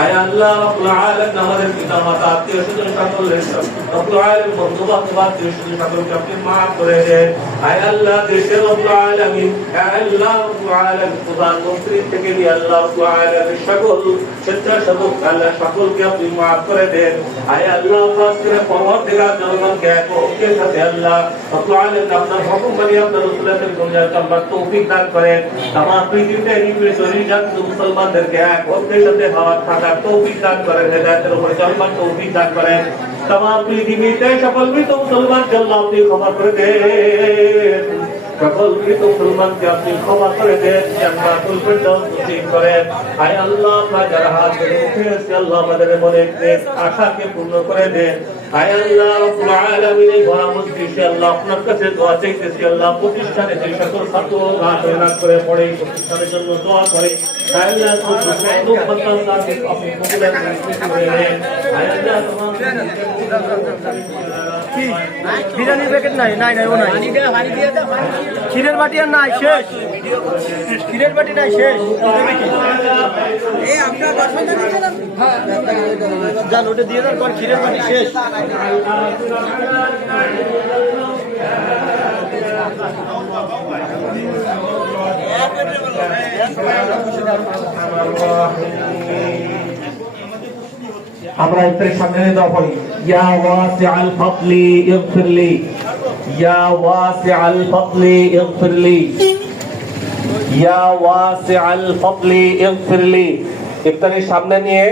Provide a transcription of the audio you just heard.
আয় আল্লাহ রব্বুল আলামিন আমাদের পিতা মাতা আত্মীয় স্বজন সকলের রব্বুল আলামিন বন্ধু বান্ধব আত্মীয় স্বজন সকলকে আপনি মাফ করে দেন। আয় আল্লাহ দেশের রব্বুল আলামিন, আয় আল্লাহ রব্বুল আলামিন প্রধানমন্ত্রী থেকে নিয়ে আল্লাহ রব্বুল আলামিন সকল স্বেচ্ছাসেবক আল্লাহ সকলকে আপনি মাফ করে দেন। আয় আল্লাহ খাস করে পরবর্তীকাল জনগণকে এক ঐক্যের সাথে আল্লাহ রব্বুল আলামিন আপনার হুকুম মানিয়ে আপনার রাসূলের দুনিয়ার চলবার তৌফিক দান করেন। তামাম পৃথিবীতে নিপীড়িত শরীরজাত মুসলমানদেরকে এক ঐক্যের সাথে হওয়ার থাকার তৌফিক দান করেন, হেদায়েতের উপরে চলবার তৌফিক দান করেন। তামাম পৃথিবীতে সকল মৃত মুসলমানকে আল্লাহ আপনি ক্ষমা করে দেন, সকল মৃত মুসলমানকে আপনি ক্ষমা করে দেন, জান্নাতুল ফিরদাউস নসিব করেন। আয় আল্লাহ আমরা যারা হাত ধরে উঠে এসেছি আল্লাহ আমাদের মনের আশাকে পূর্ণ করে দেন। আয় আল্লাহ রব্বুল আলামিন এই ভরা মজলিসে আল্লাহ আপনার কাছে দোয়া চাইতেছি আল্লাহ প্রতিষ্ঠানে যে সকল ছাত্র গান করে পড়ে এই প্রতিষ্ঠানের জন্য দোয়া করে আয় আল্লাহ সব বান্দাকে আপনি কবুল করে নেন। আয় আল্লাহ বিরিয়ানির প্যাকেট নাই নাই নাই ও নাই ক্ষীরের বাটি আর নাই শেষ, ক্ষীরের বাটি নাই শেষ যান ওটা দিয়ে দেন পর ক্ষীরের বাটি শেষ। আমরা একটু সামনে দাও পড়ি ইয়া ওয়াসিআল ফাদলি ইগফিরলি, ইয়া ওয়াসিআল ফাদলি ইগফিরলি, ইয়া ওয়াসিআল ফাদলি ইগফিরলি। ইফতারের সামনে নিয়ে